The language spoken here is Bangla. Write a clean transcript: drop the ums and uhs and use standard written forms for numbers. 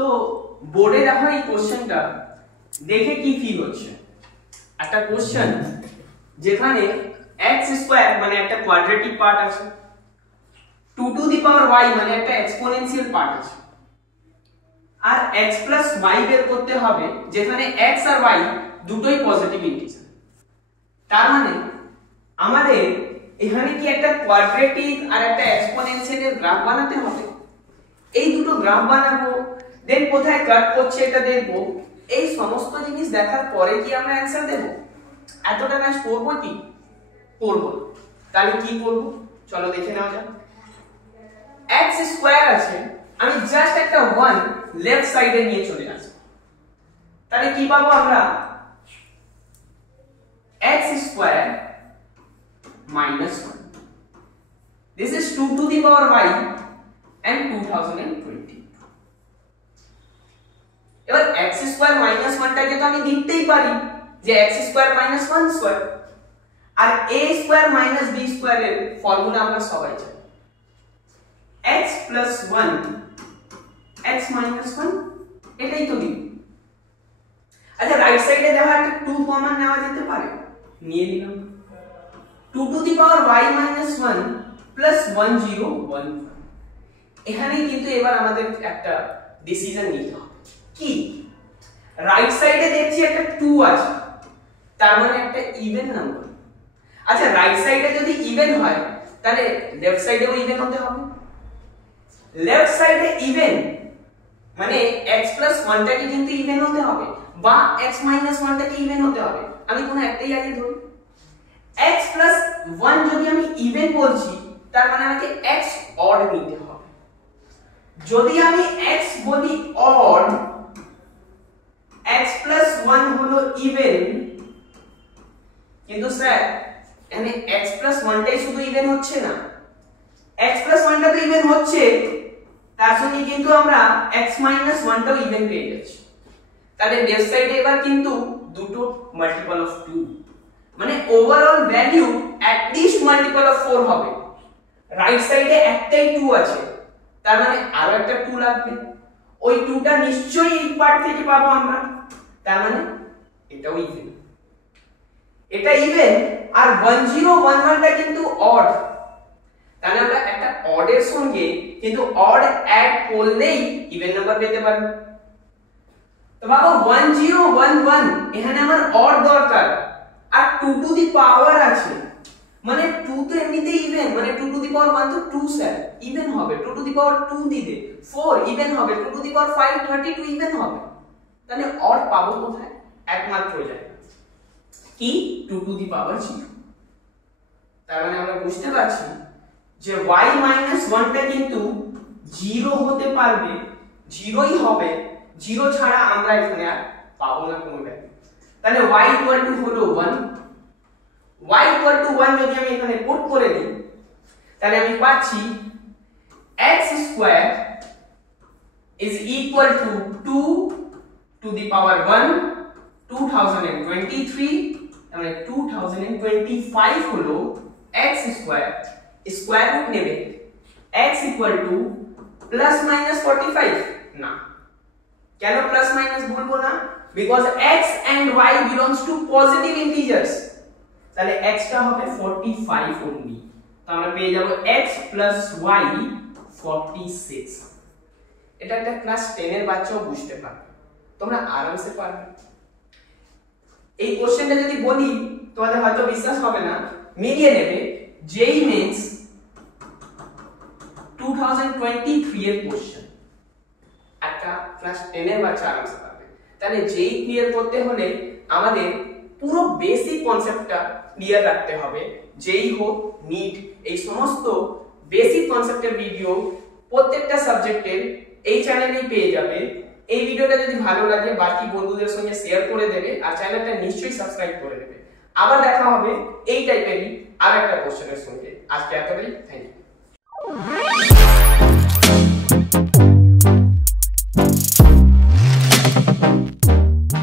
তো বোর্ডে দেখো এই কোশ্চেনটা দেখে কি ফিল হচ্ছে, একটা কোশ্চেন যেখানে x স্কয়ার মানে একটা কোয়াড্রেটিক পার্ট আছে, 2 টু দি পাওয়ার y মানে একটা এক্সপোনেনশিয়াল পার্ট আছে, আর x প্লাস y বের করতে হবে যেখানে x আর y দুটোই পজিটিভ ইন্টিজার। তার মানে আমাদের এখানে কি একটা কোয়াড্রেটিক আর একটা এক্সপোনেনশিয়ালের গ্রাফ বানাতে হবে। এই দুটো গ্রাফ বানাবো, দেন কোথায় কাট করছে এটা দেখবো। এই সমস্ত জিনিস দেখার পরে কি আমরা অ্যানসার দেব? এতটা ম্যাচ করবো কি করব? তাহলে কি করব চলো দেখে নেওয়া যাক। x স্কয়ার আছে, আমি জাস্ট একটা 1 লেফট সাইডে নিয়ে চলে আসি, তাহলে কি পাবো আমরা? x square minus 1. This is 2 to the power y and 2020. এবার x স্কয়ার minus 1 টাকে তো আমি লিখতেই পারি যে x স্কয়ার minus 1 স্কয়ার, আর a square minus b square এর ফর্মুলা আমরা সবাই জানি, x plus 1 x minus 1, এটাই তো লিখব। আচ্ছা রাইট সাইডে দেখো একটা 2 কমন নেওয়া যেতে পারে, নিয়ে নিলাম। 2 to the power y minus 1 plus 1 0 1। এখানে কিন্তু এবার আমাদের একটা ডিসিশন নিতে হবে কি, রাইট সাইডে দেখছি একটা 2 আছে, তার মানে একটা ইভেন নাম্বার। আচ্ছা রাইট সাইডে যদি ইভেন হয় তাহলে লেফট সাইডেও ইভেন হতে হবে। লেফট সাইডে ইভেন মানে x plus 1 টাকে কিন্তু ইভেন হতে হবে, বা x minus 1 টাকে ইভেন হতে হবে। আমি কোন একটাই আগে ধরি। x plus 1 যদি আমি ইভেন বলছি তার মানে আমাকে x অড নিতে হবে। যদি আমি x বলি অড, x plus 1 হলো ইভেন, কিন্তু স্যার এখানে x plus 1 টাই শুধু ইভেন হচ্ছে না, x plus 1 টা তো ইভেন হচ্ছে, তার সঙ্গে কিন্তু আমরা x minus 1 টাও ইভেন পেয়ে যাচ্ছি। তাহলে লেফট সাইডে এবার কিন্তু দুটো মাল্টিপল অফ 2, মানে overall value at least multiple of 4 হবে। রাইট সাইডে একটাই 2 আছে, তার মানে আরো একটা 2 লাগবে, ওই 2টা নিশ্চয়ই এই পার্ট থেকে পাবো আমরা, তার মানে এটাও ইভেন। এটা ইভেন, আর 1 0 1 1 টা কিন্তু অড, তাহলে আমরা একটা অড এর সঙ্গে কিন্তু অড অ্যাড করলেই ইভেন নাম্বার পেতে পারি। তো বাবা 1 0 1 1 এখানে আমার অড দরকার, আর 2 টু দি পাওয়ার আছে, মানে 2 তো এমনিতেই ইভেন, মানে 2 টু দি পাওয়ার 1 তো 2 স্যার ইভেন হবে, 2 টু দি পাওয়ার 2 দিলে 4 ইভেন হবে, 2 টু দি পাওয়ার 5 32 ইভেন হবে। তাহলে অড পাবো কোথায়? একমাত্র যায় কি 2 টু দি পাওয়ার 0। তার মানে আমরা বুঝতে পারছি যে y minus 1 টা কিন্তু 0 হতে পারবে, 0ই হবে, 0 ছাড়া আমরা এখানে আর পাবো না কোনো ভ্যালু। তাহলে y equal to হলো 1, y equal to 1 যদি আমি এখানে পুট করে দিই তাহলে আমি পাচ্ছি x square is equal to 2 to the power 1 2023, মানে 2025 হলো x স্কয়ার, স্কয়ার রুট নেবে, x equal to plus minus 45 না, কেন প্লাস মাইনাস বলবো না? because x and y belongs to positive integers, তাহলে x টা হবে 45 only, তো আমরা পেয়ে যাব x plus y 46। এটা একটা ক্লাস 10 এর বাচ্চাও বুঝতে পারবে, তোমরা আরামসে পারবে। এই কোশ্চেনটা যদি বলি তোমাদের হয়তো বিশ্বাস হবে না, মিলিয়ে নেবে, JEE Mains 2023 এর কোশ্চেন, একটা ক্লাস 10 এর বাচ্চা আরামসে পারবে। তাহলে JEE ক্লিয়ার করতে হলে আমাদের পুরো বেসিক কনসেপ্টটা ক্লিয়ার রাখতে হবে। JEE হোক, নিট, এই সমস্ত বেসিক কনসেপ্টের ভিডিও প্রত্যেকটা সাবজেক্টের এই চ্যানেলেই পেয়ে যাবে। এই ভিডিওটা যদি ভালো লাগে বাকি বন্ধুদের সঙ্গে শেয়ার করে দেবে, আর চ্যানেলটা নিশ্চয়ই সাবস্ক্রাইব করে দেবে। আবার দেখা হবে এই টাইপেরই আরেকটা কোশ্চেনের সঙ্গে। আজকে এতটাই, থ্যাংক ইউ।